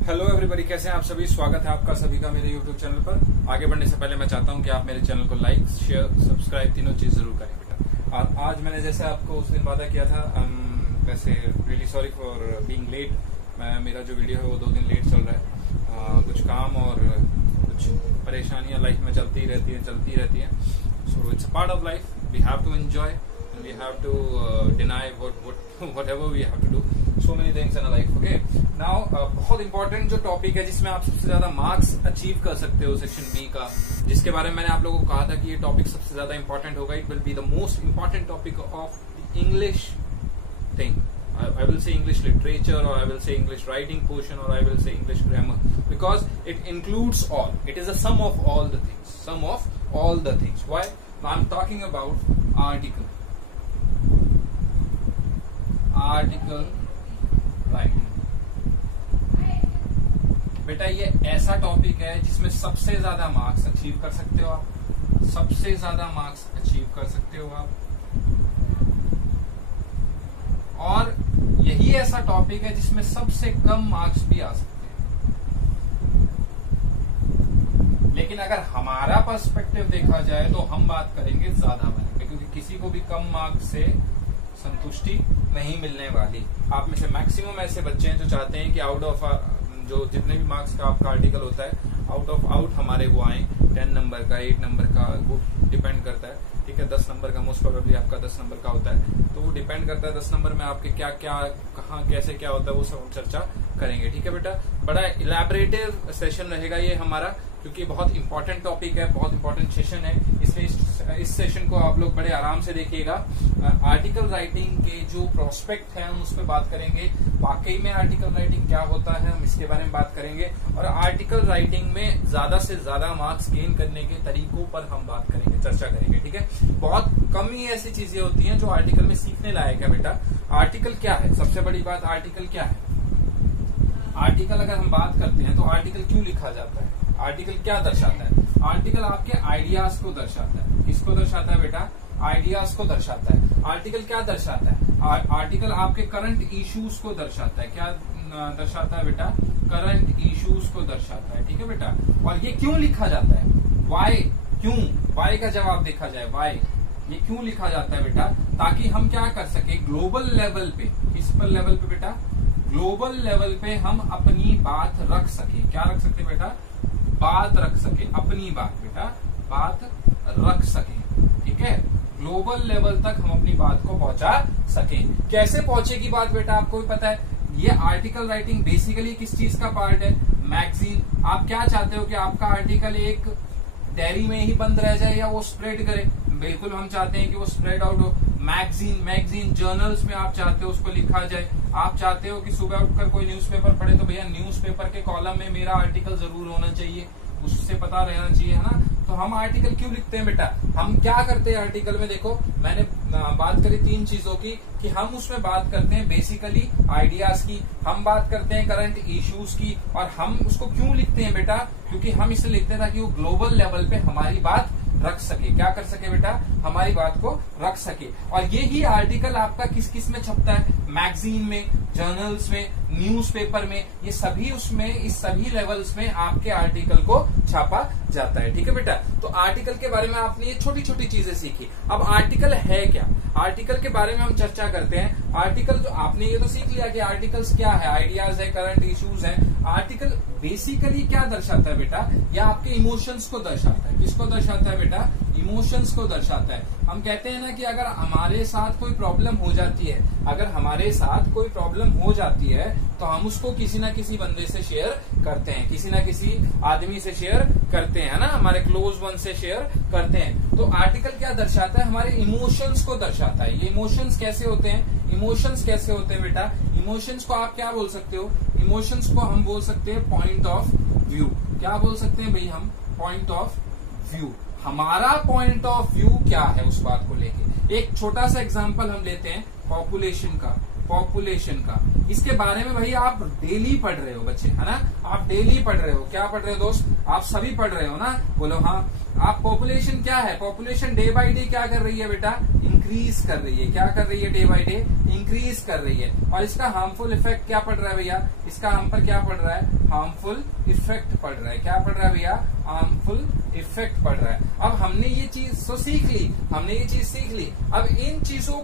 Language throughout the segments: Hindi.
हेलो एवरीबॉडी, कैसे हैं आप सभी। स्वागत है आपका सभी का मेरे यूट्यूब चैनल पर। आगे बढ़ने से पहले मैं चाहता हूं कि आप मेरे चैनल को लाइक, शेयर, सब्सक्राइब तीनों चीज जरूर करें बेटा। और आज मैंने जैसे आपको उस दिन वादा किया था, वैसे really sorry for being late. मेरा जो वीडियो है वो 2 दिन लेट चल रहा है। कुछ काम और कुछ परेशानियां लाइफ में चलती रहती है। So it's a part of life, we have to enjoy, we have to deny whatever we have to do so many things in a life. Okay, now बहुत इंपॉर्टेंट जो टॉपिक है जिसमें आप सबसे ज्यादा मार्क्स अचीव कर सकते हो सेक्शन बी का, जिसके बारे में मैंने आप लोगों को कहा था कि ये टॉपिक सबसे ज्यादा इंपॉर्टेंट होगा। It will be the most important topic of English thing. I will say English literature, or I will say English writing portion, or I will say English grammar, because it includes all. It is a sum of all the things. Sum of all the things. Why? Now I'm talking about article writing. बेटा ये ऐसा टॉपिक है जिसमें सबसे ज्यादा मार्क्स अचीव कर सकते हो आप। सबसे ज्यादा मार्क्स अचीव कर सकते हो आप। और यही ऐसा टॉपिक है जिसमें सबसे कम मार्क्स भी आ सकते हैं। लेकिन अगर हमारा पर्सपेक्टिव देखा जाए तो हम बात करेंगे ज्यादा वाले पे, क्योंकि किसी को भी कम मार्क्स से संतुष्टि नहीं मिलने वाली। आप में से मैक्सिमम ऐसे बच्चे हैं जो चाहते हैं कि आउट ऑफ जो जितने भी मार्क्स का आपका आर्टिकल होता है, आउट ऑफ आउट हमारे वो आए 10 नंबर का, 8 नंबर का, वो डिपेंड करता है। ठीक है, 10 नंबर का मोस्ट प्रोबेबली आपका 10 नंबर का होता है, तो वो डिपेंड करता है 10 नंबर में आपके क्या क्या कहाँ कैसे क्या होता है, वो सब हम चर्चा करेंगे। ठीक है बेटा, बड़ा इलैबोरेटिव सेशन रहेगा ये हमारा, क्योंकि बहुत इंपॉर्टेंट टॉपिक है, बहुत इंपॉर्टेंट सेशन है। इसलिए इस सेशन को आप लोग बड़े आराम से देखिएगा। आर्टिकल राइटिंग के जो प्रोस्पेक्ट है हम उस पर बात करेंगे। वाकई में आर्टिकल राइटिंग क्या होता है, हम इसके बारे में बात करेंगे। और आर्टिकल राइटिंग में ज्यादा से ज्यादा मार्क्स गेन करने के तरीकों पर हम बात करेंगे, चर्चा करेंगे। ठीक है, बहुत कम ही ऐसी चीजें होती हैं जो आर्टिकल में सीखने लायक है बेटा। आर्टिकल क्या है, सबसे बड़ी बात, आर्टिकल क्या है। आर्टिकल अगर हम बात करते हैं तो आर्टिकल क्यों लिखा जाता है, आर्टिकल क्या दर्शाता है। आर्टिकल आपके आइडियाज को दर्शाता है। किसको दर्शाता है बेटा, आइडियाज को दर्शाता है। आर्टिकल क्या दर्शाता है, आर्टिकल आपके करंट इश्यूज को दर्शाता है। क्या दर्शाता है बेटा, करंट इश्यूज को दर्शाता है। ठीक है बेटा, और ये क्यों लिखा जाता है, वाई, क्यों, वाई का जवाब देखा जाए, वाई ये क्यों लिखा जाता है बेटा, ताकि हम क्या कर सके ग्लोबल लेवल पे। किस पर लेवल पे बेटा, ग्लोबल लेवल पे हम अपनी बात रख सके। क्या रख सकते बेटा, बात रख सके, अपनी बात बेटा, बात रख सके। ठीक है, ग्लोबल लेवल तक हम अपनी बात को पहुंचा सके। कैसे पहुंचेगी बात बेटा, आपको भी पता है। ये आर्टिकल राइटिंग बेसिकली किस चीज का पार्ट है, मैगजीन। आप क्या चाहते हो कि आपका आर्टिकल एक डायरी में ही बंद रह जाए या वो स्प्रेड करे। बिल्कुल हम चाहते हैं कि वो स्प्रेड आउट हो। मैगजीन जर्नल्स में आप चाहते हो उसको लिखा जाए। आप चाहते हो कि सुबह उठकर कोई न्यूज़पेपर पढ़े तो भैया न्यूज़पेपर के कॉलम में मेरा आर्टिकल जरूर होना चाहिए, उससे पता रहना चाहिए, है ना। तो हम आर्टिकल क्यों लिखते हैं बेटा, हम क्या करते हैं आर्टिकल में। देखो मैंने बात करी 3 चीजों की, कि हम उसमें बात करते हैं बेसिकली आइडियाज की, हम बात करते हैं करंट इश्यूज की, और हम उसको क्यों लिखते हैं बेटा, क्योंकि हम इसे लिखते हैं ताकि वो ग्लोबल लेवल पे हमारी बात रख सके। क्या कर सके बेटा, हमारी बात को रख सके। और यही आर्टिकल आपका किस किस में छपता है, मैगजीन में, जर्नल्स में, न्यूज़पेपर में, ये सभी उसमें, इस सभी लेवल्स में आपके आर्टिकल को छापा जाता है। ठीक है बेटा, तो आर्टिकल के बारे में आपने ये छोटी छोटी चीजें सीखी। अब आर्टिकल है क्या, आर्टिकल के बारे में हम चर्चा करते हैं। आर्टिकल जो आपने ये तो सीख लिया कि आर्टिकल्स क्या है, आइडियाज है, करंट इश्यूज है। आर्टिकल बेसिकली क्या दर्शाता है बेटा, या आपके इमोशंस को दर्शाता है। किसको दर्शाता है बेटा, इमोशंस को दर्शाता है। हम कहते हैं ना कि अगर हमारे साथ कोई प्रॉब्लम हो जाती है, अगर हमारे साथ कोई प्रॉब्लम हो जाती है तो हम उसको किसी ना किसी बंदे से शेयर करते हैं, किसी ना किसी आदमी से शेयर करते हैं, है ना, हमारे क्लोज वन से शेयर करते हैं। तो आर्टिकल क्या दर्शाता है, हमारे इमोशंस को दर्शाता है। ये इमोशंस कैसे होते हैं, इमोशंस कैसे होते हैं बेटा, इमोशंस को आप क्या बोल सकते हो, इमोशंस को हम बोल सकते हैं पॉइंट ऑफ व्यू। क्या बोल सकते हैं भाई हम, पॉइंट ऑफ व्यू। हमारा पॉइंट ऑफ व्यू क्या है उस बात को लेके। एक छोटा सा एग्जांपल हम लेते हैं पॉपुलेशन का। इसके बारे में भाई आप डेली पढ़ रहे हो बच्चे, है ना, आप डेली पढ़ रहे हो। क्या पढ़ रहे हो दोस्त, आप सभी पढ़ रहे हो ना, बोलो हाँ। आप पॉपुलेशन क्या है, पॉपुलेशन डे बाय डे क्या कर रही है बेटा, इंक्रीज इंक्रीज कर रही है। क्या कर रही है? डे बाय डे इंक्रीज कर रही है। और इसका हार्मफुल इफेक्ट क्या पड़ रहा है भैया? इसका हम पर क्या पड़ रहा है? हार्मफुल इफेक्ट पड़ रहा है। क्या पड़ रहा है भैया? हार्मफुल इफेक्ट पड़ रहा है। अब हमने ये चीज तो सीख ली, अब इन चीजों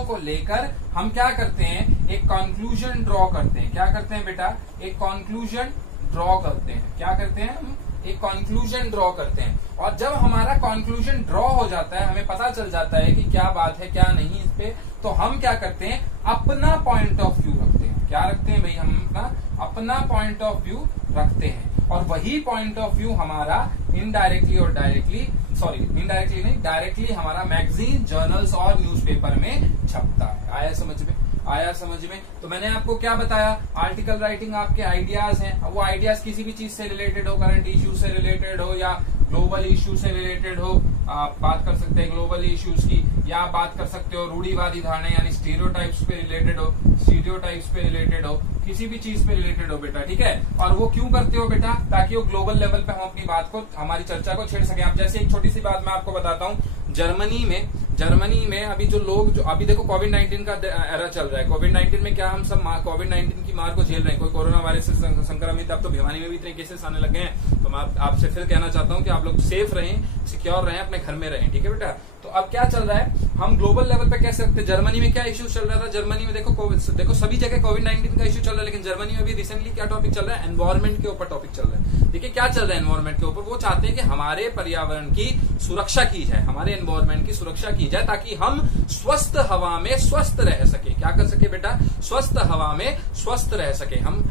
को लेकर हम क्या करते हैं? एक कंक्लूजन ड्रॉ करते हैं। क्या करते हैं बेटा? एक कंक्लूजन ड्रॉ करते हैं। क्या करते हैं? हम एक कंक्लूजन ड्रॉ करते हैं। और जब हमारा कंक्लूजन ड्रॉ हो जाता है, हमें पता चल जाता है कि क्या बात है क्या नहीं इस पे, तो हम क्या करते हैं? अपना पॉइंट ऑफ व्यू रखते हैं। क्या रखते हैं भाई? हम अपना पॉइंट ऑफ व्यू रखते हैं। और वही पॉइंट ऑफ व्यू हमारा इनडायरेक्टली और इनडायरेक्टली नहीं, डायरेक्टली हमारा मैगजीन, जर्नल्स और न्यूज़पेपर में छपता है। आया समझ में? तो मैंने आपको क्या बताया? आर्टिकल राइटिंग आपके आइडियाज हैं। अब वो आइडियाज किसी भी चीज से रिलेटेड हो, करंट इश्यू से रिलेटेड हो या ग्लोबल इश्यू से रिलेटेड हो, आप बात कर सकते हैं ग्लोबल इश्यूज की, या आप बात कर सकते हो रूढ़िवादी धारणा यानी स्टीरियोटाइप्स पे रिलेटेड हो, किसी भी चीज पे रिलेटेड हो बेटा, ठीक है। और वो क्यों करते हो बेटा? ताकि वो ग्लोबल लेवल पे हम अपनी बात को, हमारी चर्चा को छेड़ सके। अब जैसे एक छोटी सी बात मैं आपको बताता हूँ, जर्मनी में अभी जो लोग, जो अभी देखो कोविड-19 का एरा चल रहा है। कोविड-19 में क्या हम सब कोविड-19 की मार को झेल रहे हैं। कोई कोरोना वायरस से संक्रमित, अब तो भिवानी में भी इतने केसेस आने लगे हैं। तो मैं आपसे फिर कहना चाहता हूँ कि आप लोग सेफ रहें, सिक्योर रहें, अपने घर में रहें, ठीक है बेटा। तो अब क्या चल रहा है, हम ग्लोबल लेवल पे कह सकते हैं। जर्मनी में क्या इश्यू चल रहा था? जर्मनी में देखो सभी जगह कोविड-19 का इश्यू चल रहा है, लेकिन जर्मनी में भी रिसेंटली क्या टॉपिक चल रहा है? एनवायरमेंट के ऊपर टॉपिक चल रहा है। देखिए क्या चल रहा है एनवायरमेंट के ऊपर? वो चाहते हैं कि हमारे पर्यावरण की सुरक्षा की जाए, हमारे एनवायरमेंट की सुरक्षा की जाए, ताकि हम स्वस्थ हवा में स्वस्थ रह सके। क्या कर सके बेटा? स्वस्थ हवा में स्वस्थ रह सके। हम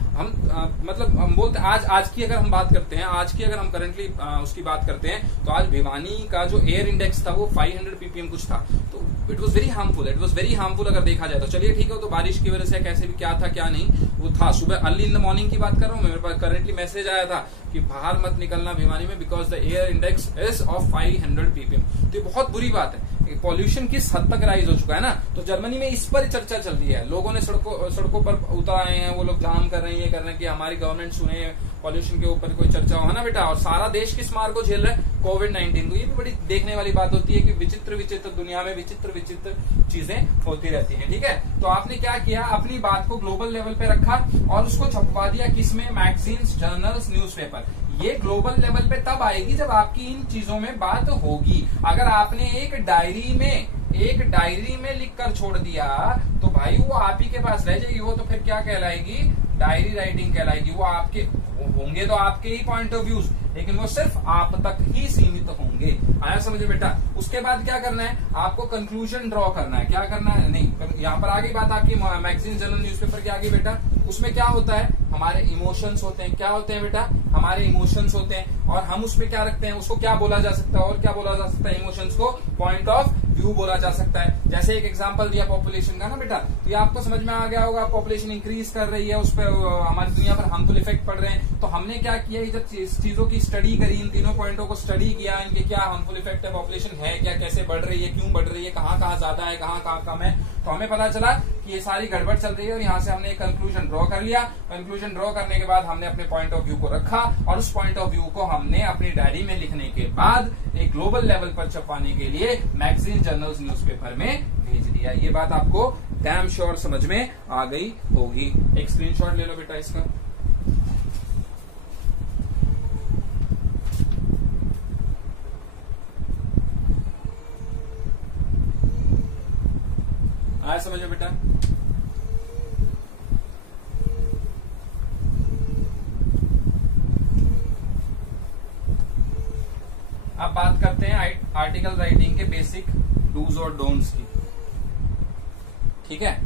मतलब हम बोलते आज की अगर हम बात करते हैं, आज की अगर हम करंटली उसकी बात करते हैं, तो आज भिवानी का जो एयर इंडेक्स था वो 500 ppm कुछ था। तो इट वॉज वेरी हार्मफुल अगर देखा जाए तो। चलिए ठीक है, तो बारिश की वजह से कैसे भी क्या था क्या नहीं वो था। सुबह अर्ली इन द मॉर्निंग की बात कर रहा हूँ, मेरे पास करंटली मैसेज आया था कि बाहर मत निकलना भिवानी में, because the air index is of 500 ppm। तो ये बहुत बुरी बात है। पॉल्यूशन किस हद तक राइज हो चुका है ना। तो जर्मनी में इस पर चर्चा चल रही है। लोगों ने सड़कों पर उतर आए हैं, वो लोग जाम कर रहे हैं, कि हमारी गवर्नमेंट सुने, पॉल्यूशन के ऊपर कोई चर्चा हो, है ना बेटा। और सारा देश किस मार को झेल रहा है? कोविड-19 को। ये भी बड़ी देखने वाली बात होती है कि विचित्र दुनिया में विचित्र चीजें होती रहती हैं, ठीक है। तो आपने क्या किया? अपनी बात को ग्लोबल लेवल पे रखा और उसको छपवा दिया किसमें? Magazines, journals, newspaper. ये ग्लोबल लेवल पे तब आएगी जब आपकी इन चीजों में बात होगी। अगर आपने एक डायरी में लिख कर छोड़ दिया तो भाई वो आप ही के पास रह जाएगी। वो तो फिर क्या कहलाएगी? डायरी राइटिंग कहलाएगी। वो आपके होंगे तो आपके ही पॉइंट ऑफ व्यूज, लेकिन वो सिर्फ आप तक ही सीमित होंगे। आया समझे बेटा? उसके बाद क्या करना है? आपको कंक्लूजन ड्रॉ करना है। क्या करना है? नहीं, यहाँ पर आगे बात आपकी मैगजीन, जर्नल, न्यूज़पेपर की आगे बेटा। उसमें क्या होता है? हमारे इमोशंस होते हैं। क्या होते हैं बेटा? हमारे इमोशंस होते हैं। और हम उसमें क्या रखते हैं? उसको क्या बोला जा सकता है? और क्या बोला जा सकता है? इमोशंस को पॉइंट ऑफ व्यू बोला जा सकता है। जैसे एक एग्जांपल दिया पॉपुलेशन का ना बेटा, तो ये आपको समझ में आ गया होगा। पॉपुलेशन इंक्रीज कर रही है, उस पर हमारी दुनिया पर हार्मफुल इफेक्ट पड़ रहे हैं। तो हमने क्या किया? जब चीजों की स्टडी करी, इन तीनों पॉइंटों को स्टडी किया, इनके क्या हार्मफुल इफेक्ट है, पॉपुलेशन है क्या, कैसे बढ़ रही है, क्यों बढ़ रही है, कहाँ ज्यादा है, कहाँ कम है, तो हमें पता चला कि ये सारी गड़बड़ चल रही है। और यहाँ से हमने एक कंक्लूजन ड्रॉ कर लिया। कंक्लूजन ड्रॉ करने के बाद हमने अपने पॉइंट ऑफ व्यू को रखा, और उस पॉइंट ऑफ व्यू को हमने अपनी डायरी में लिखने के बाद एक ग्लोबल लेवल पर छपाने के लिए मैगजीन, जर्नल्स, न्यूज़पेपर में भेज दिया। ये बात आपको डैम श्योर समझ में आ गई होगी। एक स्क्रीनशॉट ले लो बेटा इसका। आया समझो बेटा? अब बात करते हैं आर्टिकल राइटिंग के बेसिक डूज और डोंट्स की, ठीक है।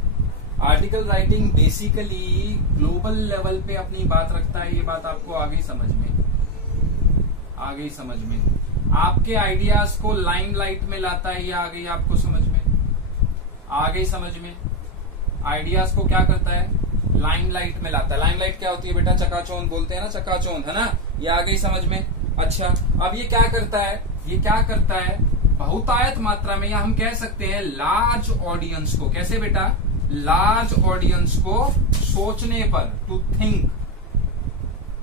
Article writing basically global level पे अपनी बात रखता है। ये बात आपको आ गई समझ में। आपके आइडियाज को लाइमलाइट में लाता है। ये आ गई आपको समझ में? आइडियाज को क्या करता है? लाइमलाइट में लाता है। लाइमलाइट क्या होती है बेटा? चकाचौंध बोलते हैं ना, चकाचौंध, है ना। ये आ गई समझ में? अच्छा, अब ये क्या करता है? बहुतायत मात्रा में, या हम कह सकते हैं लार्ज ऑडियंस को, कैसे बेटा? लार्ज ऑडियंस को सोचने पर, टू थिंक,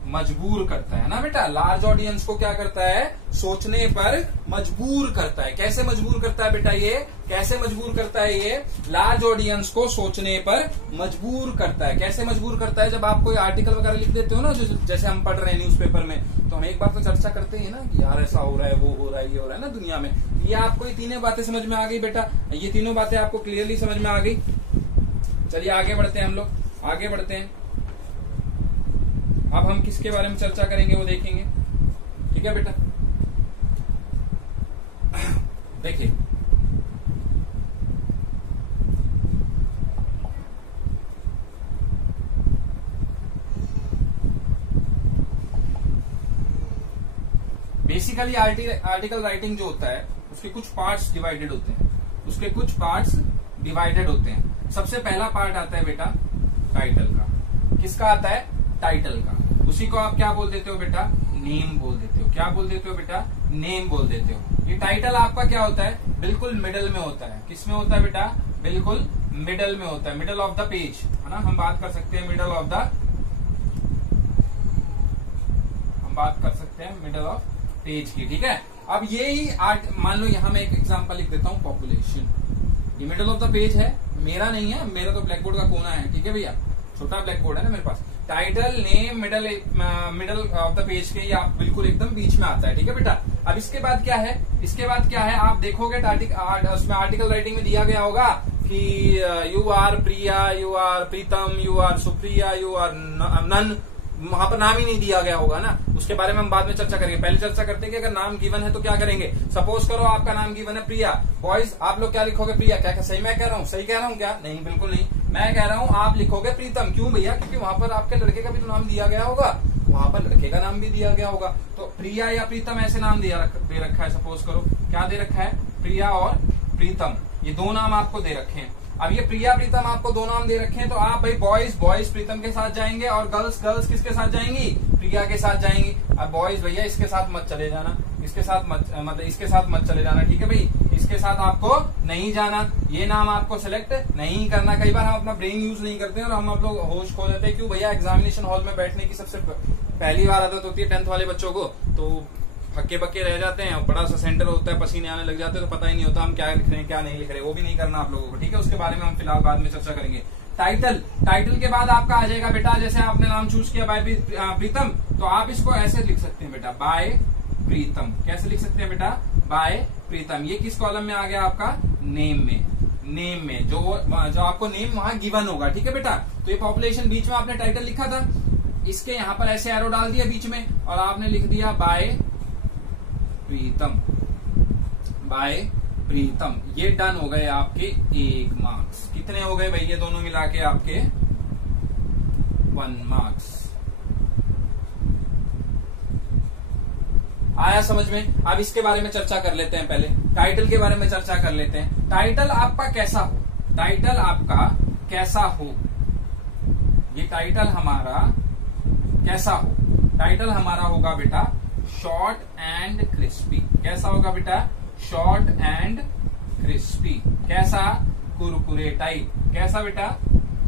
मजबूर करता है ना बेटा। लार्ज ऑडियंस को क्या करता है, सोचने पर मजबूर करता है। कैसे मजबूर करता है बेटा, ये कैसे मजबूर करता है, ये लार्ज ऑडियंस को सोचने पर मजबूर करता है। कैसे मजबूर करता है, जब आप कोई आर्टिकल वगैरह लिख देते हो ना, जैसे हम पढ़ रहे हैं न्यूज़पेपर में, तो हम एक बार तो चर्चा करते हैं ना कि यार ऐसा हो रहा है, वो हो रहा है, ये हो रहा है ना दुनिया में। ये आपको ये तीनों बातें समझ में आ गई बेटा, ये तीनों बातें आपको क्लियरली समझ में आ गई। चलिए आगे बढ़ते हैं, हम लोग आगे बढ़ते हैं। अब हम किसके बारे में चर्चा करेंगे वो देखेंगे, ठीक है बेटा। देखिए बेसिकली आर्टिकल राइटिंग जो होता है उसके कुछ पार्ट्स डिवाइडेड होते हैं, उसके कुछ पार्ट्स डिवाइडेड होते हैं। सबसे पहला पार्ट आता है बेटा टाइटल का। किसका आता है, टाइटल का। उसी को आप क्या बोल देते हो बेटा, नेम बोल देते हो। क्या बोल देते हो बेटा, नेम बोल देते हो। ये टाइटल आपका क्या होता है, बिल्कुल मिडल में होता है। किस में होता है बेटा, बिल्कुल मिडल में होता है, मिडल ऑफ द पेज, है ना। हम बात कर सकते हैं मिडल ऑफ पेज की, ठीक है। अब यही मान लो यहां मैं एक एग्जांपल लिख देता हूं, पॉपुलेशन। ये मिडल ऑफ द पेज है, मेरा नहीं है, मेरा तो ब्लैक बोर्ड का कोना है, ठीक है भैया, छोटा ब्लैक बोर्ड है ना मेरे पास। Title, name, middle of the page के ये बिल्कुल एकदम बीच में आता है, ठीक है बेटा। अब इसके बाद क्या है, इसके बाद क्या है, आप देखोगे उसमें आर्टिकल राइटिंग में दिया गया होगा कि you are Priya, you are Pritam, you are Supriya, you are none. वहां पर नाम ही नहीं दिया गया होगा ना, उसके बारे में हम बाद में चर्चा करेंगे। पहले चर्चा करते हैं कि अगर नाम गिवन है तो क्या करेंगे। सपोज करो आपका नाम गिवन है प्रिया, बॉयज आप लोग क्या लिखोगे, प्रिया। क्या सही मैं कह रहा हूँ, सही कह रहा हूँ क्या, नहीं बिल्कुल नहीं, मैं कह रहा हूँ आप लिखोगे प्रीतम। क्यों भैया, क्योंकि वहां पर आपके लड़के का भी तो नाम दिया गया होगा, वहां पर लड़के का नाम भी दिया गया होगा। तो प्रिया या प्रीतम ऐसे नाम दे रखा है। सपोज करो क्या दे रखा है, प्रिया और प्रीतम, ये दो नाम आपको दे रखे हैं। अब ये प्रिया प्रीतम आपको दो नाम दे रखे हैं, तो आप भाई बॉयज प्रीतम के साथ जाएंगे और गर्ल्स किसके साथ जाएंगी, प्रिया के साथ जाएंगी। अब बॉयज भैया इसके साथ मत चले जाना, इसके साथ मतलब इसके साथ मत चले जाना, ठीक है भाई, इसके साथ आपको नहीं जाना, ये नाम आपको सिलेक्ट नहीं करना। कई बार हम अपना ब्रेन यूज नहीं करते हैं और हम आप लोग होश खो देते हैं। क्यों भैया, एग्जामिनेशन हॉल में बैठने की सबसे पहली बार आदत होती है 10th वाले बच्चों को, तो हक्के बक्के रह जाते हैं, बड़ा सा सेंटर होता है, पसीने आने लग जाते हैं, तो पता ही नहीं होता हम क्या लिख रहे हैं क्या नहीं लिख रहे। वो भी नहीं करना आप लोगों को, ठीक है। उसके बारे में हम फिलहाल बाद में चर्चा करेंगे। टाइटल के बाद आपका आ जाएगा बेटा, जैसे आपने नाम चूज किया बाय प्रीतम, तो आप इसको ऐसे लिख सकते हैं बेटा, बाय प्रीतम। कैसे लिख सकते हैं बेटा, बाय प्रीतम। ये किस कॉलम में आ गया आपका, नेम में जो आपको नेम वहां गिवन होगा, ठीक है बेटा। तो ये पॉपुलेशन, बीच में आपने टाइटल लिखा था, इसके यहाँ पर ऐसे एरो डाल दिया बीच में और आपने लिख दिया बाय प्रीतम। ये डन हो गए आपके 1 मार्क्स। कितने हो गए भाई, ये दोनों मिला के आपके 1 मार्क्स। आया समझ में। अब इसके बारे में चर्चा कर लेते हैं, पहले टाइटल के बारे में चर्चा कर लेते हैं। टाइटल आपका कैसा हो, टाइटल आपका कैसा हो, ये टाइटल हमारा कैसा हो, टाइटल हमारा होगा बेटा शॉर्ट एंड क्रिस्पी। कैसा होगा बेटा, शॉर्ट एंड क्रिस्पी। कैसा, कुरकुरे टाइप। कैसा बेटा,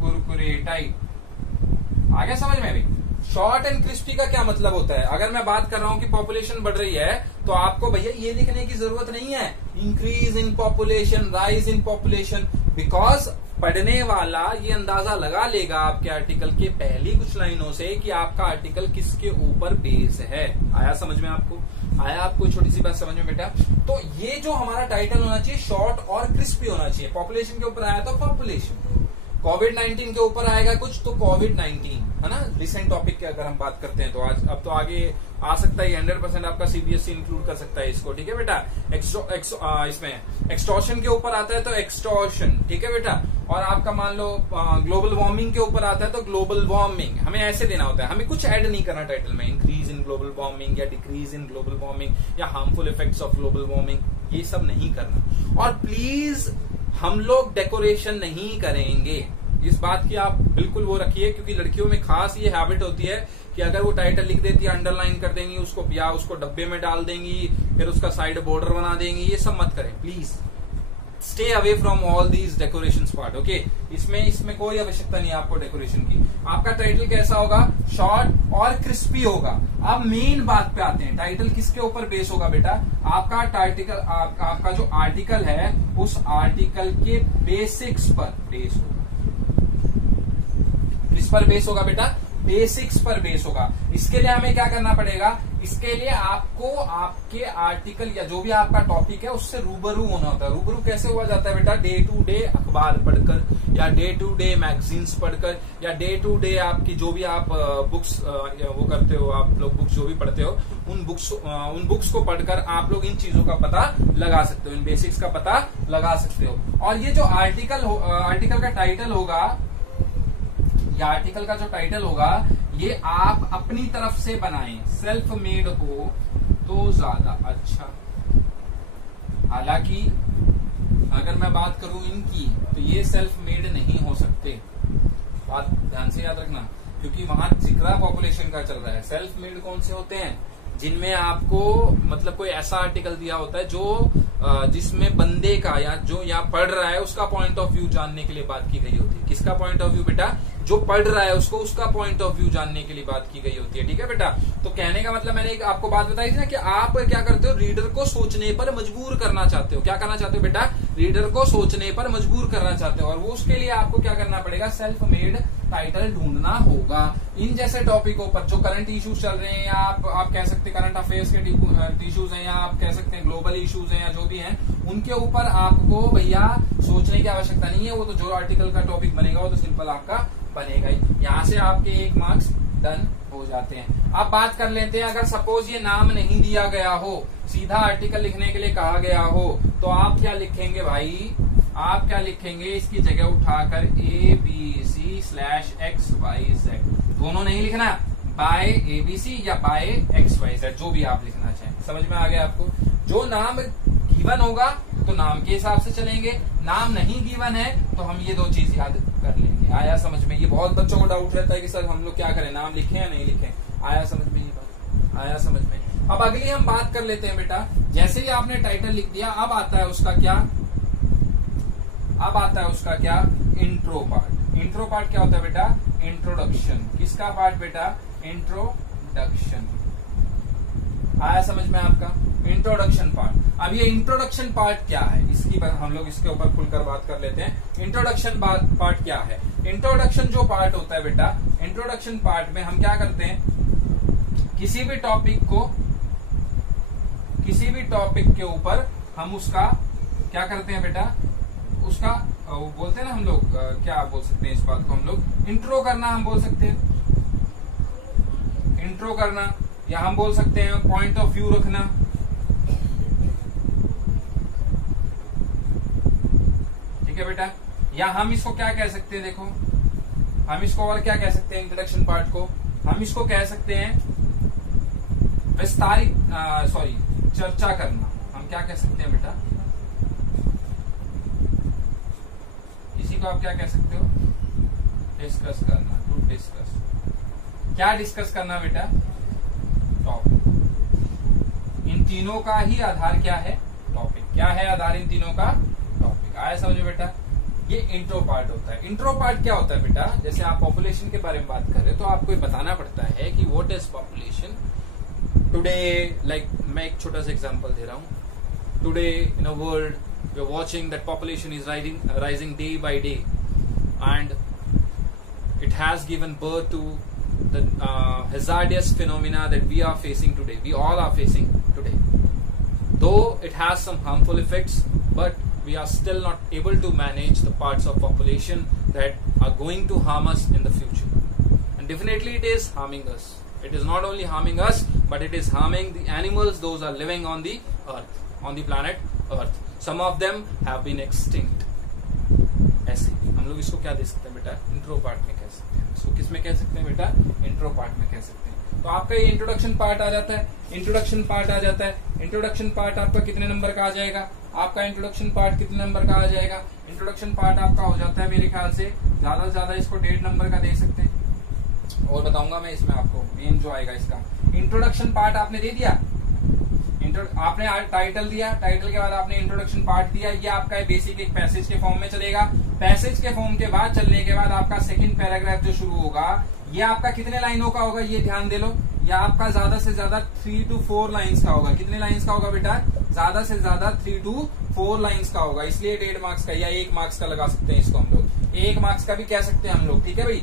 कुरकुरे टाइप। आगे समझ में भाई। शॉर्ट एंड क्रिस्पी का क्या मतलब होता है, अगर मैं बात कर रहा हूं कि पॉपुलेशन बढ़ रही है, तो आपको भैया ये लिखने की जरूरत नहीं है increase in population, rise in population, because पढ़ने वाला ये अंदाजा लगा लेगा आपके आर्टिकल के पहली कुछ लाइनों से कि आपका आर्टिकल किसके ऊपर बेस है। आया समझ में आपको, आया आपको छोटी सी बात समझ में बेटा। तो ये जो हमारा टाइटल होना चाहिए शॉर्ट और क्रिस्पी होना चाहिए। पॉपुलेशन के ऊपर आया तो पॉपुलेशन, कोविड-19 के ऊपर आएगा कुछ तो कोविड-19, है ना। रिसेंट टॉपिक की अगर हम बात करते हैं तो आज अब तो आगे आ सकता है 100% आपका सीबीएसई इंक्लूड कर सकता है इसको, ठीक है बेटा। इसमें एक्सटॉर्शन के ऊपर आता है तो एक्सटॉर्शन, ठीक है बेटा। और आपका मान लो ग्लोबल वार्मिंग के ऊपर आता है तो ग्लोबल वार्मिंग। हमें ऐसे देना होता है, हमें कुछ ऐड नहीं करना टाइटल में, इंक्रीज इन ग्लोबल वार्मिंग या डिक्रीज इन ग्लोबल वार्मिंग या harmful effects of global warming, ये सब नहीं करना। और प्लीज हम लोग डेकोरेशन नहीं करेंगे, इस बात की आप बिल्कुल वो रखिए, क्योंकि लड़कियों में खास ये हैबिट होती है कि अगर वो टाइटल लिख देती है अंडरलाइन कर देंगी उसको, या उसको डब्बे में डाल देंगी, फिर उसका साइड बॉर्डर बना देंगी। ये सब मत करें please, stay away from all these decoration part. Okay, इसमें कोई आवश्यकता नहीं है आपको डेकोरेशन की। आपका टाइटल कैसा होगा? शॉर्ट और क्रिस्पी होगा। अब मेन बात पे आते हैं, टाइटल किसके ऊपर बेस होगा बेटा? आपका टाइटल आपका जो आर्टिकल है उस आर्टिकल के बेसिक्स पर बेस होगा। किस पर बेस होगा बेटा? बेसिक्स पर बेस होगा। इसके लिए हमें क्या करना पड़ेगा? इसके लिए आपको आपके आर्टिकल या जो भी आपका टॉपिक है उससे रूबरू होना होता है। रूबरू कैसे हुआ जाता है बेटा? डे टू डे अखबार पढ़कर या डे टू डे मैगजीन्स पढ़कर या डे टू डे आपकी जो भी आप बुक्स वो करते हो, आप लोग बुक्स जो भी पढ़ते हो उन बुक्स को पढ़कर आप लोग इन चीजों का पता लगा सकते हो, इन बेसिक्स का पता लगा सकते हो। और ये जो आर्टिकल का टाइटल होगा, या आर्टिकल का जो टाइटल होगा ये आप अपनी तरफ से बनाएं, सेल्फ मेड हो तो ज्यादा अच्छा। हालांकि अगर मैं बात करूं इनकी तो ये सेल्फ मेड नहीं हो सकते, बात ध्यान से याद रखना, क्योंकि वहां जिक्र पॉपुलेशन का चल रहा है। सेल्फ मेड कौन से होते हैं? जिनमें आपको मतलब कोई ऐसा आर्टिकल दिया होता है जो जिसमें बंदे का या जो यहाँ पढ़ रहा है उसका पॉइंट ऑफ व्यू जानने के लिए बात की गई होती है। किसका पॉइंट ऑफ व्यू बेटा? जो पढ़ रहा है उसको उसका पॉइंट ऑफ व्यू जानने के लिए बात की गई होती है। ठीक है बेटा? तो कहने का मतलब मैंने आपको बात बताई थी ना कि आप क्या करते हो, रीडर को सोचने पर मजबूर करना चाहते हो। क्या करना चाहते हो बेटा? रीडर को सोचने पर मजबूर करना चाहते हो, और वो उसके लिए आपको क्या करना पड़ेगा? सेल्फ मेड टाइटल ढूंढना होगा। इन जैसे टॉपिकों पर जो करंट इश्यूज चल रहे हैं, या आप कह सकते हैं करंट अफेयर्स के इश्यूज हैं, या आप कह सकते हैं ग्लोबल इश्यूज हैं, या जो भी हैं उनके ऊपर आपको भैया सोचने की आवश्यकता नहीं है। वो तो जो आर्टिकल का टॉपिक बनेगा वो तो सिंपल आपका बनेगा ही। यहाँ से आपके 1 मार्क्स डन हो जाते हैं। अब बात कर लेते हैं, अगर सपोज ये नाम नहीं दिया गया हो, सीधा आर्टिकल लिखने के लिए कहा गया हो, तो आप क्या लिखेंगे भाई? आप क्या लिखेंगे? इसकी जगह उठाकर ABC/XYZ, दोनों नहीं लिखना, बाय ABC या बाय XYZ, जो भी आप लिखना चाहें। समझ में आ गया आपको? जो नाम गिवन होगा तो नाम के हिसाब से चलेंगे, नाम नहीं गिवन है तो हम ये 2 चीज याद कर लेंगे। आया समझ में? ये बहुत बच्चों को डाउट रहता है कि सर हम लोग क्या करें, नाम लिखें या नहीं लिखें। आया समझ में? ये बात आया समझ में? अब अगली हम बात कर लेते हैं बेटा, जैसे ही आपने टाइटल लिख दिया अब आता है उसका क्या? अब आता है उसका क्या? Intro part. इंट्रो पार्ट क्या होता है बेटा? इंट्रोडक्शन। किसका पार्ट बेटा? इंट्रोडक्शन। आया समझ में आपका? Introduction part. अब ये इंट्रोडक्शन पार्ट क्या है, इसकी हम लोग इसके ऊपर खुलकर बात कर लेते हैं। इंट्रोडक्शन पार्ट क्या है? इंट्रोडक्शन जो पार्ट होता है बेटा, इंट्रोडक्शन पार्ट में हम क्या करते हैं? किसी भी टॉपिक के ऊपर हम उसका क्या करते हैं बेटा? उसका बोलते हैं ना हम लोग, क्या बोल सकते हैं इस बात को हम लोग? इंट्रो करना हम बोल सकते हैं, इंट्रो करना, या हम बोल सकते हैं पॉइंट ऑफ व्यू रखना। ठीक है बेटा? या हम इसको क्या कह सकते हैं? देखो हम इसको और क्या कह सकते हैं? इंट्रोडक्शन पार्ट को हम इसको कह सकते हैं विस्तारित चर्चा करना। हम क्या कह सकते हैं बेटा? इसी को आप क्या कह सकते हो? डिस्कस करना, टू डिस्कस। क्या डिस्कस करना बेटा? टॉपिक। इन तीनों का ही आधार क्या है? टॉपिक। क्या है आधार इन तीनों का? टॉपिक। आया समझो बेटा? ये इंट्रो पार्ट होता है। इंट्रो पार्ट क्या होता है बेटा? जैसे आप पॉपुलेशन के बारे में बात कर रहे हो तो आपको बताना पड़ता है कि what is population today. Like मैं एक छोटा सा एग्जांपल दे रहा हूं। Today in a world we are watching that population is rising day by day, and it has given birth to the hazardous phenomena that we are facing today. We all are facing today. Though it has some harmful effects, but we are still not able to manage the parts of population that are going to harm us in the future. And definitely it is harming us. It is not only harming us, but it is harming the animals those are living on the earth, on the planet earth. Some of them have been extinct. ऐसे हम लोग इसको क्या दे सकते हैं बेटा? इंट्रो पार्ट में कह सकते हैं। इसको किस में कह सकते हैं बेटा? इंट्रो पार्ट में कह सकते हैं। तो आपका ये इंट्रोडक्शन पार्ट आ जाता है। इंट्रोडक्शन पार्ट आ जाता है। इंट्रोडक्शन पार्ट आपका कितने नंबर का आ जाएगा? आपका इंट्रोडक्शन पार्ट कितने नंबर का आ जाएगा? इंट्रोडक्शन पार्ट आपका हो जाता है मेरे ख्याल से ज्यादा से ज्यादा इसको 1.5 नंबर का दे सकते हैं। और बताऊंगा मैं इसमें आपको मेन जो आएगा इसका। इंट्रोडक्शन पार्ट आपने दे दिया। आपने टाइटल दिया, टाइटल के बाद आपने इंट्रोडक्शन पार्ट दिया, ये आपका बेसिक एक पैसेज के फॉर्म में चलेगा। पैसेज के फॉर्म के बाद चलने के बाद आपका सेकंड पैराग्राफ जो शुरू होगा ये आपका कितने लाइनों का होगा, ये ध्यान दे लो। ये आपका ज्यादा से ज्यादा 3 to 4 लाइन्स का होगा। कितने लाइन्स का होगा बेटा? ज्यादा से ज्यादा 3 to 4 लाइन्स का होगा, इसलिए 1.5 मार्क्स का या 1 मार्क्स का लगा सकते हैं इसको हम लोग, 1 मार्क्स का भी कह सकते हैं हम लोग, ठीक है भाई।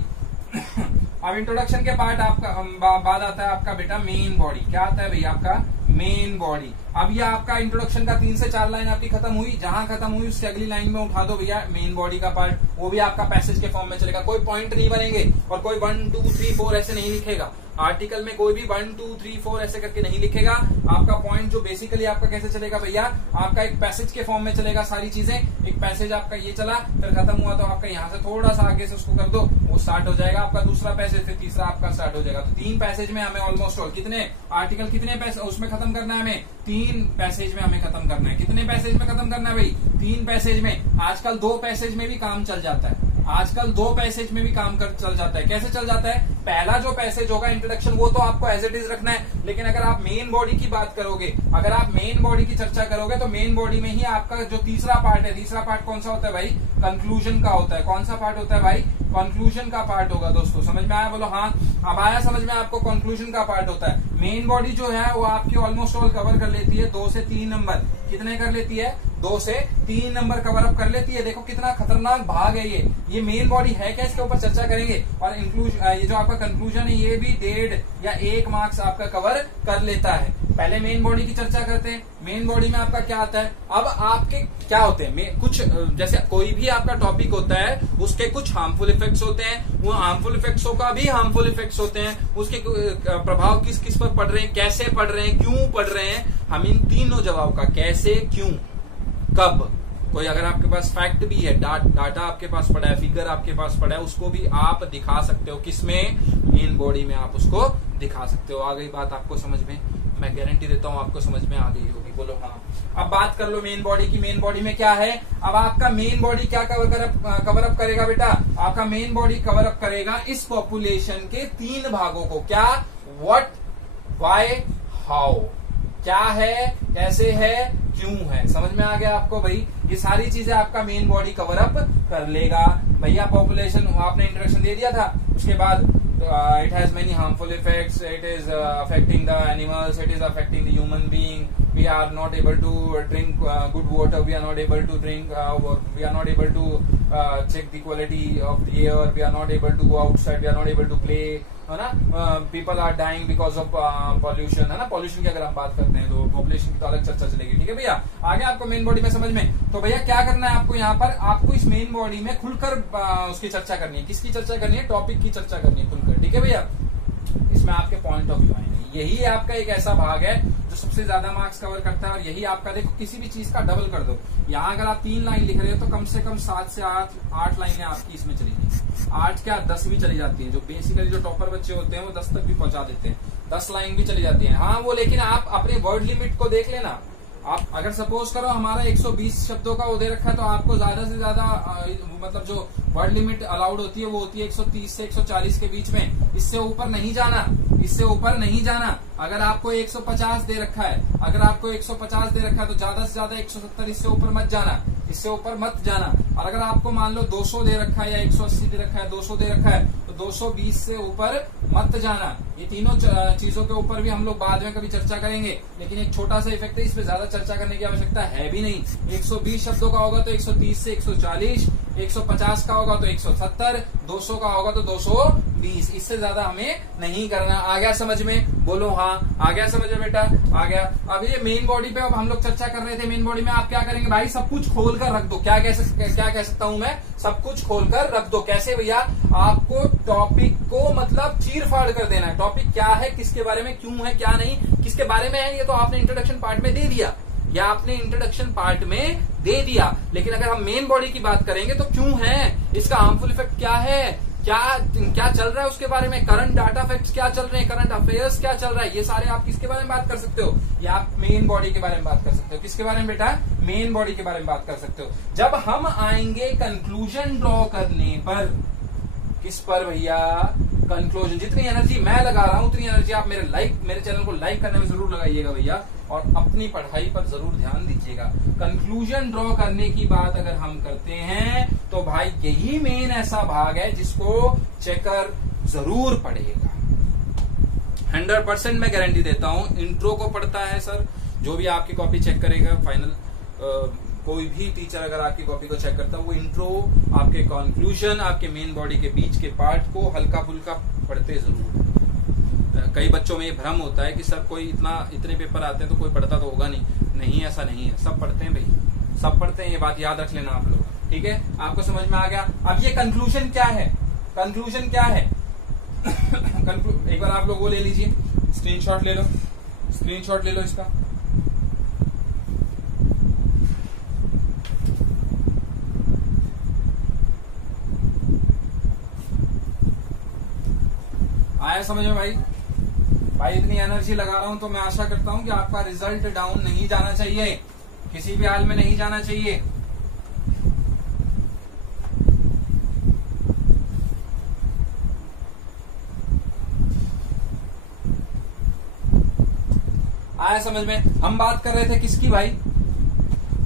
अब इंट्रोडक्शन के पार्ट आपका बाद आता है आपका बेटा मेन बॉडी। क्या आता है भाई? आपका मेन बॉडी। अब ये आपका इंट्रोडक्शन का 3 से 4 लाइन आपकी खत्म हुई, जहां खत्म हुई उससे अगली लाइन में उठा दो भैया मेन बॉडी का पार्ट, वो भी आपका पैसेज के फॉर्म में चलेगा। कोई पॉइंट नहीं बनेंगे और कोई 1 2 3 4 ऐसे नहीं लिखेगा आर्टिकल में, कोई भी 1 2 3 4 ऐसे करके नहीं लिखेगा। आपका पॉइंट जो बेसिकली आपका कैसे चलेगा भैया, आपका एक पैसेज के फॉर्म में चलेगा सारी चीजें। एक पैसेज आपका ये चला, फिर खत्म हुआ तो आपका यहाँ से थोड़ा सा आगे से उसको कर दो, वो स्टार्ट हो जाएगा आपका दूसरा पैसेज, फिर तीसरा आपका स्टार्ट हो जाएगा। तो 3 पैसेज में हमें ऑलमोस्ट ऑल कितने आर्टिकल कितने पैसेज उसमें खत्म करना है हमें? 3 पैसेज में हमें खत्म करना है। कितने पैसेज में खत्म करना है भाई? 3 पैसेज में। आजकल 2 पैसेज में भी काम चल जाता है, आजकल 2 पैसेज में भी काम चल जाता है। कैसे चल जाता है? पहला जो पैसेज होगा इंट्रोडक्शन वो तो आपको एज इट इज रखना है, लेकिन अगर आप मेन बॉडी की बात करोगे, अगर आप मेन बॉडी की चर्चा करोगे तो मेन बॉडी में ही आपका जो तीसरा पार्ट है, तीसरा पार्ट कौन सा होता है भाई? कंक्लूजन का होता है। कौन सा पार्ट होता है भाई? कंक्लूजन का पार्ट होगा। दोस्तों समझ में आया? बोलो हाँ। अब आया समझ में आपको? कंक्लूजन का पार्ट होता है। मेन बॉडी जो है वो आपकी ऑलमोस्ट ऑल कवर कर लेती है 2 से 3 नंबर। कितने कर लेती है? 2 से 3 नंबर कवर अप कर लेती है। देखो कितना खतरनाक भाग है ये मेन बॉडी है क्या, इसके ऊपर चर्चा करेंगे। और इंक्लूजन, ये जो आपका कंक्लूजन है ये भी 1.5 या 1 मार्क्स आपका कवर कर लेता है। पहले मेन बॉडी की चर्चा करते हैं। मेन बॉडी में आपका क्या आता है? अब आपके क्या होते हैं कुछ, जैसे कोई भी आपका टॉपिक होता है उसके कुछ हार्मफुल इफेक्ट्स होते हैं, वो हार्मफुल इफेक्ट्सों का भी हार्मफुल इफेक्ट्स होते हैं, उसके प्रभाव किस किस पर पड़ रहे हैं, कैसे पड़ रहे हैं, क्यों पड़ रहे हैं। हम इन तीनों जवाब का, कैसे, क्यों, कब, कोई अगर आपके पास फैक्ट भी है, डाटा आपके पास पड़ा है, फिगर आपके पास पड़ा है, उसको भी आप दिखा सकते हो। किसमें? मेन बॉडी में आप उसको दिखा सकते हो। आ गई बात आपको समझ में? मैं गारंटी देता हूं आपको समझ में आ गई होगी। बोलो हाँ। अब बात कर लो मेन बॉडी की। मेन बॉडी में क्या है? अब आपका मेन बॉडी क्या कवर अप करेगा बेटा? आपका मेन बॉडी कवर अप करेगा इस पॉपुलेशन के 3 भागों को। क्या? What, why, how. क्या है, कैसे है, क्यों है। समझ में आ गया आपको भाई? ये सारी चीजें आपका मेन बॉडी कवर अप कर लेगा भैया। पॉपुलेशन आपने इंट्रोडक्शन दे दिया था, उसके बाद it has many harmful effects, it is affecting the animals, it is affecting the human being, we are not able to drink good water, we are not able to drink we are not able to check the quality of the air, we are not able to go outside, we are not able to play, है ना। People are dying because of pollution, है ना। पॉल्यूशन की अगर हम बात करते हैं तो पॉपुलेशन की तो अलग चर्चा चलेगी, ठीक है भैया। आगे आपको मेन बॉडी में समझ में, तो भैया क्या करना है आपको यहाँ पर? आपको इस मेन बॉडी में खुलकर उसकी चर्चा करनी है। किसकी चर्चा करनी है? टॉपिक की चर्चा करनी है खुलकर, ठीक है भैया। इसमें आपके पॉइंट ऑफ व्यू आएंगे। यही आपका एक ऐसा भाग है जो सबसे ज्यादा मार्क्स कवर करता है, और यही आपका, देखो किसी भी चीज का डबल कर दो। यहाँ अगर आप 3 लाइन लिख रहे हो तो कम से कम 7 से 8 लाइनें आपकी इसमें चलेगी। 8 क्या 10 भी चली जाती है। जो बेसिकली जो टॉपर बच्चे होते हैं वो 10 तक भी पहुंचा देते हैं, 10 लाइन भी चली जाती है। हाँ वो, लेकिन आप अपने वर्ड लिमिट को देख लेना। आप अगर सपोज करो हमारा 120 शब्दों का वो दे रखा है, तो आपको ज्यादा से ज्यादा मतलब जो वर्ड लिमिट अलाउड होती है वो होती है 130 से 140 के बीच में। इससे ऊपर नहीं जाना, इससे ऊपर नहीं जाना। अगर आपको 150 दे रखा है, अगर आपको 150 दे रखा है तो ज्यादा से ज्यादा 170, इससे ऊपर मत जाना, इससे ऊपर मत जाना। और अगर आपको मान लो 200 दे रखा है या 180 दे रखा है, 200 दे रखा है, तो 220 से ऊपर मत जाना। ये तीनों चीजों के ऊपर भी हम लोग बाद में कभी चर्चा करेंगे, लेकिन एक छोटा सा इफेक्ट है, इसमें ज्यादा चर्चा करने की आवश्यकता है भी नहीं। 120 शब्दों का होगा तो 130 से 140, 150 का होगा तो 170, 200 का होगा तो 220, इससे ज्यादा हमें नहीं करना। आ गया समझ में? बोलो हाँ। आ गया समझ में बेटा? आ गया। अब ये मेन बॉडी पे अब हम लोग चर्चा कर रहे थे। मेन बॉडी में आप क्या करेंगे भाई? सब कुछ खोल कर रख दो। क्या कह सकता हूं मैं? सब कुछ खोल कर रख दो। कैसे भैया? आपको टॉपिक को मतलब चीर फाड़ कर देना है। टॉपिक क्या है, किसके बारे में, क्यों है, क्या नहीं, किसके बारे में है, ये तो आपने इंट्रोडक्शन पार्ट में दे दिया, या आपने इंट्रोडक्शन पार्ट में दे दिया। लेकिन अगर हम मेन बॉडी की बात करेंगे तो क्यों है, इसका हार्मफुल इफेक्ट क्या है, क्या चल रहा है उसके बारे में, करंट डाटा फैक्ट्स क्या चल रहे हैं, करंट अफेयर्स क्या चल रहा है, ये सारे आप किसके बारे में बात कर सकते हो? या आप मेन बॉडी के बारे में बात कर सकते हो। किसके बारे में बेटा? मेन बॉडी के बारे में बात कर सकते हो। जब हम आएंगे कंक्लूजन ड्रॉ करने पर, किस पर भैया? कंक्लूजन। जितनी एनर्जी मैं लगा रहा हूं उतनी एनर्जी आप मेरे चैनल को लाइक करने में जरूर लगाइएगा भैया, और अपनी पढ़ाई पर जरूर ध्यान दीजिएगा। कंक्लूजन ड्रॉ करने की बात अगर हम करते हैं तो भाई यही मेन ऐसा भाग है जिसको चेकर जरूर पढ़ेगा। 100% मैं गारंटी देता हूं। इंट्रो को पढ़ता है सर, जो भी आपकी कॉपी चेक करेगा फाइनल, कोई भी टीचर अगर आपकी कॉपी को चेक करता है वो इंट्रो, आपके कंक्लूजन, आपके मेन बॉडी के बीच के पार्ट को हल्का फुल्का पढ़ते जरूर। कई बच्चों में ये भ्रम होता है कि सर कोई इतने पेपर आते हैं तो कोई पढ़ता तो होगा नहीं, ऐसा नहीं है, सब पढ़ते हैं भाई, सब पढ़ते हैं, ये बात याद रख लेना आप लोग, ठीक है। आपको समझ में आ गया। अब ये कंक्लूजन क्या है, कंक्लूजन क्या है एक बार आप लोग वो ले लीजिए, स्क्रीनशॉट ले लो इसका। आया समझ में भाई इतनी एनर्जी लगा रहा हूं तो मैं आशा करता हूं कि आपका रिजल्ट डाउन नहीं जाना चाहिए, किसी भी हाल में नहीं जाना चाहिए। आया समझ में। हम बात कर रहे थे किसकी भाई,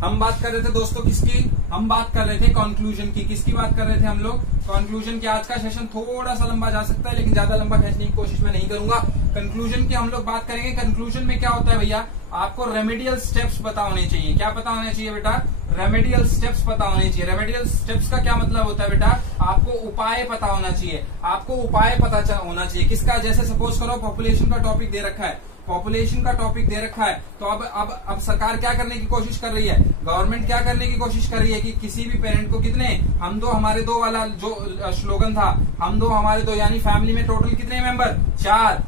हम बात कर रहे थे दोस्तों किसकी, हम बात कर रहे थे कंक्लूजन की। किसकी बात कर रहे थे हम लोग, कंक्लूजन की। आज का सेशन थोड़ा सा लंबा जा सकता है लेकिन ज्यादा लंबा खींचने की कोशिश मैं नहीं करूंगा। कंक्लूजन की हम लोग बात करेंगे। कंक्लूजन में क्या होता है भैया, आपको रेमेडियल स्टेप्स पता होने चाहिए। क्या पता होने चाहिए बेटा, रेमेडियल स्टेप्स पता होने चाहिए। रेमेडियल स्टेप्स का क्या मतलब होता है बेटा, आपको उपाय पता होना चाहिए, आपको उपाय पता होना चाहिए। किसका, जैसे सपोज करो पॉपुलेशन का टॉपिक दे रखा है, पॉपुलेशन का टॉपिक दे रखा है, तो अब सरकार क्या करने की कोशिश कर रही है, गवर्नमेंट क्या करने की कोशिश कर रही है कि किसी भी पेरेंट को कितने, हम दो हमारे दो वाला जो स्लोगन था, हम दो हमारे दो, यानी फैमिली में टोटल कितने मेंबर, 4,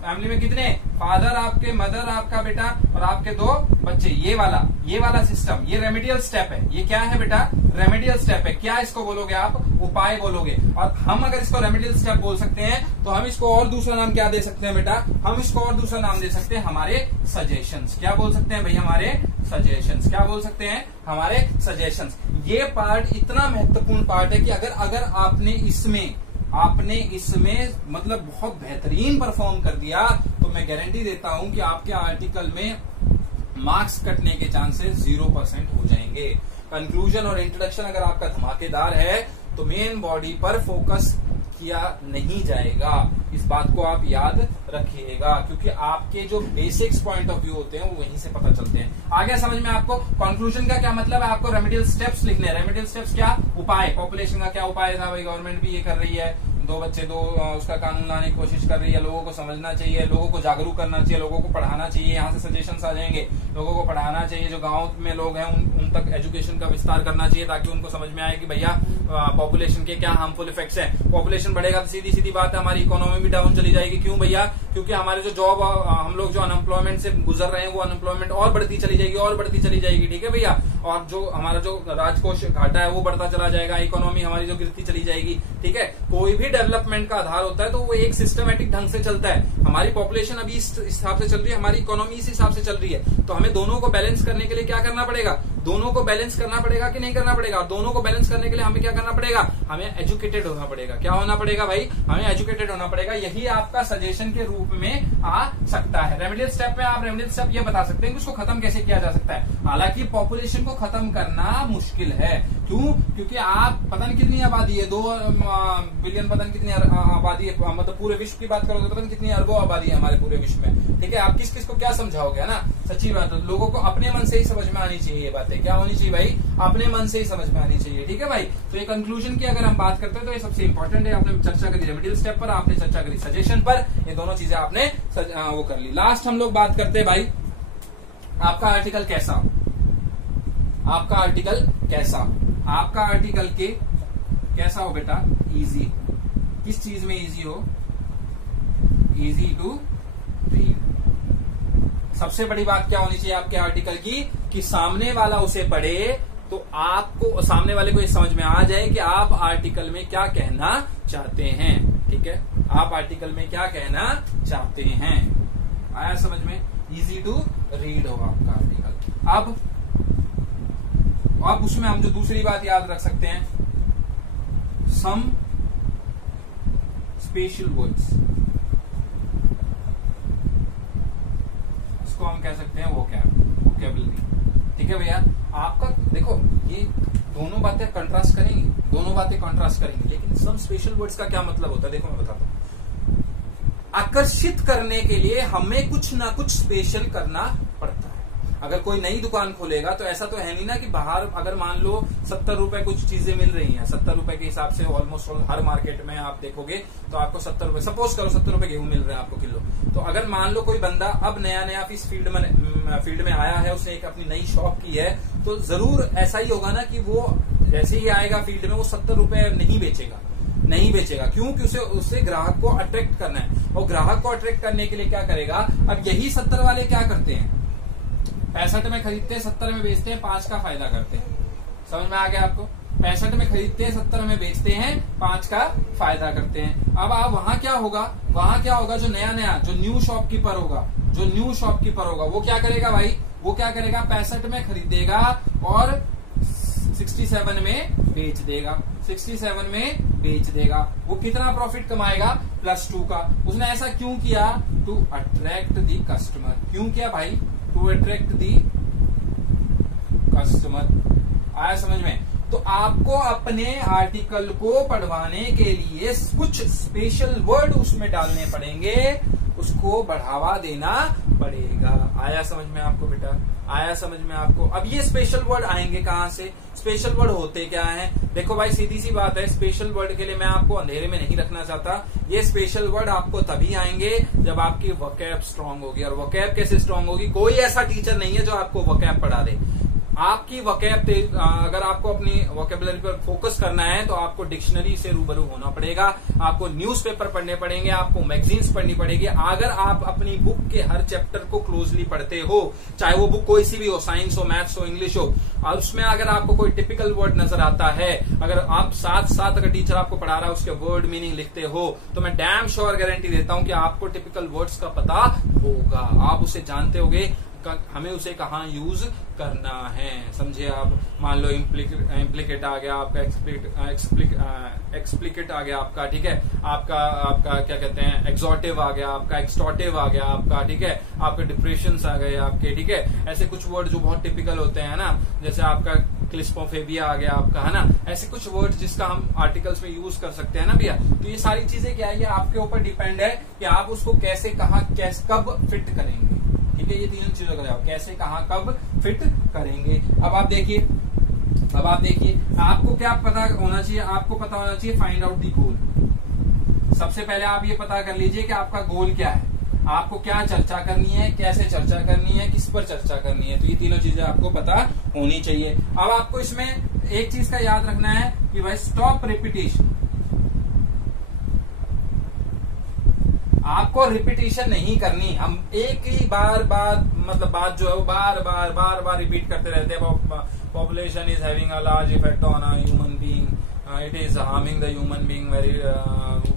फैमिली में कितने, फादर आपके, मदर आपका बेटा और आपके 2 बच्चे, ये वाला सिस्टम, ये रेमेडियल स्टेप है। ये क्या है बेटा, रेमेडियल स्टेप है। क्या इसको बोलोगे आप, उपाय बोलोगे। और हम अगर इसको रेमेडियल स्टेप बोल सकते हैं तो हम इसको और दूसरा नाम क्या दे सकते हैं बेटा, हम इसको और दूसरा नाम दे सकते हैं हमारे सजेशंस। क्या बोल सकते हैं भाई, हमारे सजेशंस। क्या बोल सकते हैं, हमारे सजेशंस। ये पार्ट इतना महत्वपूर्ण पार्ट है कि अगर आपने इसमें मतलब बहुत बेहतरीन परफॉर्म कर दिया तो मैं गारंटी देता हूं कि आपके आर्टिकल में मार्क्स कटने के चांसेस 0% हो जाएंगे। कंक्लूजन और इंट्रोडक्शन अगर आपका धमाकेदार है तो मेन बॉडी पर फोकस किया नहीं जाएगा। इस बात को आप याद रखिएगा क्योंकि आपके जो बेसिक्स पॉइंट ऑफ व्यू होते हैं वो वहीं से पता चलते हैं। आगे समझ में आपको कंक्लूजन का क्या मतलब है, आपको रेमेडियल स्टेप्स लिखने हैं। रेमेडियल स्टेप्स क्या, उपाय। पॉपुलेशन का क्या उपाय था भाई, गवर्नमेंट भी ये कर रही है, 2 बच्चे 2 उसका कानून लाने की कोशिश कर रही है। लोगों को समझना चाहिए, लोगों को जागरूक करना चाहिए, लोगों को पढ़ाना चाहिए। यहाँ से सजेशंस आ जाएंगे, लोगों को पढ़ाना चाहिए। जो गांव में लोग हैं उन तक एजुकेशन का विस्तार करना चाहिए ताकि उनको समझ में आए कि भैया पॉपुलेशन के क्या हार्मफुल इफेक्ट्स हैं। पॉपुलेशन बढ़ेगा तो सीधी सीधी बात है हमारी इकोनॉमी भी डाउन चली जाएगी। क्यों भैया, क्योंकि हमारे जो जॉब, हम लोग जो अनएम्प्लॉयमेंट से गुजर रहे हैं वो अनएम्प्लॉयमेंट और बढ़ती चली जाएगी, ठीक है भैया। और जो हमारा जो राजकोष घाटा है वो बढ़ता चला जाएगा, इकोनॉमी हमारी जो गिरती चली जाएगी, ठीक है। कोई भी डेवलपमेंट का आधार होता है तो वो एक सिस्टमेटिक ढंग से चलता है। हमारी पॉपुलेशन अभी इस हिसाब से चल रही है, हमारी इकोनॉमी इस हिसाब से चल रही है, तो हमें दोनों को बैलेंस करने के लिए क्या करना पड़ेगा, दोनों को बैलेंस करना पड़ेगा कि नहीं करना पड़ेगा। दोनों को बैलेंस करने के लिए हमें क्या करना पड़ेगा, हमें एजुकेटेड होना पड़ेगा। क्या होना पड़ेगा भाई, हमें एजुकेटेड होना पड़ेगा। यही आपका सजेशन के रूप में आ सकता है। रेमेडियल स्टेप में आप रेमेडियल स्टेप ये बता सकते हैं कि उसको खत्म कैसे किया जा सकता है। हालांकि पॉपुलेशन को खत्म करना मुश्किल है। क्यों, क्योंकि आप पता नहीं कितनी आबादी है, 2 बिलियन पता नहीं कितनी आबादी है, मतलब पूरे विश्व की बात करोगे तो पता नहीं कितनी अरबों आबादी है हमारे पूरे विश्व में, ठीक है। आप किस किस को क्या समझाओगे, है ना। सच्ची बात है, लोगों को अपने मन से ही समझ में आनी चाहिए ये बातें। क्या होनी चाहिए भाई, अपने मन से ही समझ में आनी चाहिए, ठीक है भाई। तो ये कंक्लूजन की अगर हम बात करते हैं तो ये सबसे इंपॉर्टेंट है। आपने चर्चा करी रेमेडियल स्टेप पर, आपने चर्चा करी सजेशन पर, ये दोनों चीजें आपने वो कर ली। लास्ट हम लोग बात करते हैं भाई, आपका आर्टिकल कैसा, आपका आर्टिकल कैसा, आपका आर्टिकल के कैसा हो बेटा, इजी। किस चीज में इजी हो, इजी टू रीड। सबसे बड़ी बात क्या होनी चाहिए आपके आर्टिकल की कि सामने वाला उसे पढ़े तो आपको, सामने वाले को ये समझ में आ जाए कि आप आर्टिकल में क्या कहना चाहते हैं, ठीक है। आप आर्टिकल में क्या कहना चाहते हैं, आया समझ में, इजी टू रीड हो आपका आर्टिकल। अब उसमें हम जो दूसरी बात याद रख सकते हैं, सम स्पेशल वर्ड्स, इसको हम कह सकते हैं वोकैबुलरी। ठीक है भैया, आपका देखो ये दोनों बातें कंट्रास्ट करेंगी, लेकिन सम स्पेशल वर्ड्स का क्या मतलब होता है देखो मैं बताता हूं। आकर्षित करने के लिए हमें कुछ ना कुछ स्पेशल करना पड़ता है। अगर कोई नई दुकान खोलेगा तो ऐसा तो है नहीं ना कि बाहर अगर मान लो 70 रुपए कुछ चीजें मिल रही हैं, 70 रुपए के हिसाब से ऑलमोस्ट हर मार्केट में आप देखोगे तो आपको 70 रुपए, सपोज करो 70 रुपए गेहूं मिल रहे हैं आपको किलो। तो अगर मान लो कोई बंदा अब नया इस फील्ड में आया है, उसने एक अपनी नई शॉप की है, तो जरूर ऐसा ही होगा ना कि वो जैसे ही आएगा फील्ड में वो 70 रुपए नहीं बेचेगा। क्यों? कि उससे ग्राहक को अट्रैक्ट करना है, और ग्राहक को अट्रैक्ट करने के लिए क्या करेगा। अब यही 70 वाले क्या करते हैं, 65 में खरीदते हैं, 70 में बेचते हैं, 5 का फायदा करते हैं। समझ में आ गया आपको? 65 में खरीदते हैं, 70 में बेचते हैं, 5 का फायदा करते हैं। अब आप वहां क्या होगा, जो नया जो न्यू शॉपकीपर होगा वो क्या करेगा भाई, वो क्या करेगा, 65 में खरीदेगा और 67 में बेच देगा। वो कितना प्रॉफिट कमाएगा, +2 का। उसने ऐसा क्यों किया, टू अट्रैक्ट दी कस्टमर। क्यों किया भाई, टू अट्रैक्ट दी कस्टमर। आया समझ में? तो आपको अपने आर्टिकल को पढ़वाने के लिए कुछ स्पेशल वर्ड उसमें डालने पड़ेंगे, उसको बढ़ावा देना पड़ेगा। आया समझ में आपको बेटा? आया समझ में आपको? अब ये स्पेशल वर्ड आएंगे कहां से, स्पेशल वर्ड होते क्या हैं? देखो भाई सीधी सी बात है, स्पेशल वर्ड के लिए मैं आपको अंधेरे में नहीं रखना चाहता। ये स्पेशल वर्ड आपको तभी आएंगे जब आपकी वोकैब स्ट्रांग होगी। और वोकैब कैसे स्ट्रांग होगी? कोई ऐसा टीचर नहीं है जो आपको वोकैब पढ़ा दे। आपकी वोकैब, अगर आपको अपनी वोकैबुलरी पर फोकस करना है तो आपको डिक्शनरी से रूबरू होना पड़ेगा, आपको न्यूज़पेपर पढ़ने पड़ेंगे, आपको मैगजीन्स पढ़नी पड़ेगी। अगर आप अपनी बुक के हर चैप्टर को क्लोजली पढ़ते हो, चाहे वो बुक कोई सी भी हो, साइंस हो, मैथ्स हो, इंग्लिश हो, और उसमें अगर आपको कोई टिपिकल वर्ड नजर आता है, अगर आप साथ अगर टीचर आपको पढ़ा रहा है उसके वर्ड मीनिंग लिखते हो, तो मैं डैम श्योर गारंटी देता हूं कि आपको टिपिकल वर्ड्स का पता होगा, आप उसे जानते होगे हमें उसे कहाँ यूज करना है। समझे आप? मान लो इम्प्लीकेट आ गया आपका, एक्सप्लिकेट आ गया आपका, ठीक है, आपका क्या कहते हैं, एक्सॉर्टिव आ गया आपका, एक्सटॉर्टिव आ गया आपका, ठीक है, आपके डिप्रेशंस आ गए आपके, ठीक है। ऐसे कुछ वर्ड जो बहुत टिपिकल होते हैं ना, जैसे आपका क्लिस्पोफेबिया आ गया आपका, है ना। ऐसे कुछ वर्ड जिसका हम आर्टिकल्स में यूज कर सकते हैं ना भैया। तो ये सारी चीजें क्या है, ये आपके ऊपर डिपेंड है कि आप उसको कैसे, कहाँ, कब फिट करेंगे। ठीक है, ये तीनों चीजों का जवाब, कैसे, कहाँ, कब फिट करेंगे। अब आप देखिए आपको क्या पता होना चाहिए, आपको पता होना चाहिए फाइंड आउट दी गोल। सबसे पहले आप ये पता कर लीजिए कि आपका गोल क्या है, आपको क्या चर्चा करनी है, कैसे चर्चा करनी है, किस पर चर्चा करनी है। तो ये तीनों चीजें आपको पता होनी चाहिए। अब आपको इसमें एक चीज का याद रखना है कि भाई स्टॉप रिपीटेशन। आपको रिपीटेशन नहीं करनी। हम एक ही बार मतलब बात जो है वो बार रिपीट करते रहते हैं। Population is having a large effect on a human being, it is harming the human being very,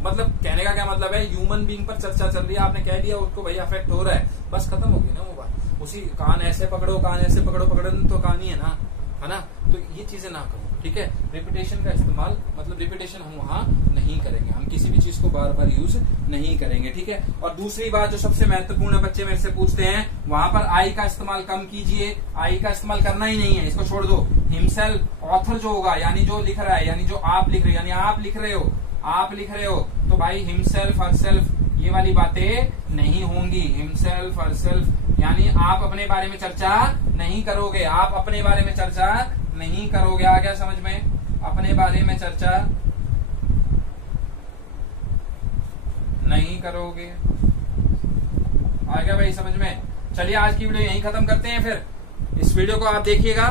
मतलब कहने का क्या मतलब है, ह्यूमन बीइंग पर चर्चा चल रही है, आपने कह दिया उसको भाई अफेक्ट हो रहा है, बस खत्म हो गई ना वो बात। उसी कान ऐसे पकड़ो पकड़न तो कहानी है ना। तो ये चीजें ना करो, ठीक है। रिपीटेशन का इस्तेमाल, मतलब रिपीटेशन हम वहां नहीं करेंगे, हम किसी भी चीज को बार यूज नहीं करेंगे, ठीक है। और दूसरी बात जो सबसे महत्वपूर्ण है, बच्चे मेरे से पूछते हैं, वहां पर आई का इस्तेमाल कम कीजिए, आई का इस्तेमाल करना ही नहीं है, इसको छोड़ दो। हिमसेल्फ, ऑथर जो होगा, यानी जो लिख रहा है, यानी जो आप लिख रहे हो, यानी आप लिख रहे हो, तो भाई हिमसेल्फ, हरसेल्फ, ये वाली बातें नहीं होंगी। हिमसेल्फ, हरसेल्फ, यानी आप अपने बारे में चर्चा नहीं करोगे, आप अपने बारे में चर्चा नहीं करोगे। आ गया समझ में? अपने बारे में चर्चा नहीं करोगे। आ गया भाई समझ में? चलिए आज की वीडियो यहीं खत्म करते हैं। फिर इस वीडियो को आप देखिएगा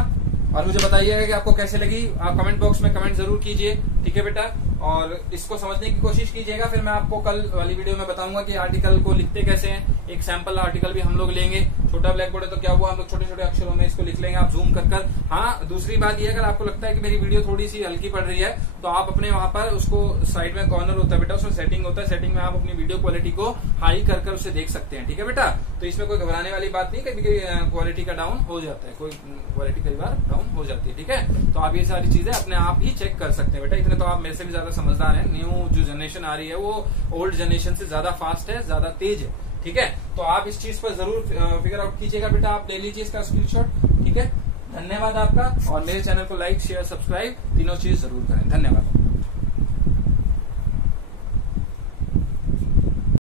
और मुझे बताइएगा कि आपको कैसे लगी। आप कमेंट बॉक्स में कमेंट जरूर कीजिए, ठीक है बेटा। और इसको समझने की कोशिश कीजिएगा। फिर मैं आपको कल वाली वीडियो में बताऊंगा कि आर्टिकल को लिखते कैसे हैं। एक सैंपल आर्टिकल भी हम लोग लेंगे, छोटा ब्लैक बोर्ड है तो क्या हुआ, हम लोग छोटे छोटे अक्षरों में इसको लिख लेंगे, आप जूम कर। हाँ, दूसरी बात ये, अगर आपको लगता है कि मेरी वीडियो थोड़ी सी हल्की पड़ रही है तो आप अपने वहां पर उसको साइड में कॉर्नर होता है बेटा, उसमें सेटिंग होता है, सेटिंग में आप अपनी वीडियो क्वालिटी को हाई कर उसे देख सकते हैं। ठीक है बेटा, तो इसमें कोई घबराने वाली बात नहीं, कभी क्वालिटी का डाउन हो जाता है, कोई क्वालिटी कई बार डाउन हो जाती है। ठीक है, तो आप ये सारी चीजें अपने आप ही चेक कर सकते हैं बेटा। इतने तो आप मेरे से भी ज्यादा समझदार हैं। न्यू जो जनरेशन आ रही है वो ओल्ड जनरेशन से ज्यादा फास्ट है, ज्यादा तेज है। ठीक है, तो आप इस चीज पर जरूर फिगर आउट कीजिएगा बेटा, आप ले लीजिए इसका स्क्रीनशॉट। ठीक है, धन्यवाद आपका, और मेरे चैनल को लाइक शेयर सब्सक्राइब तीनों चीज जरूर करें। धन्यवाद।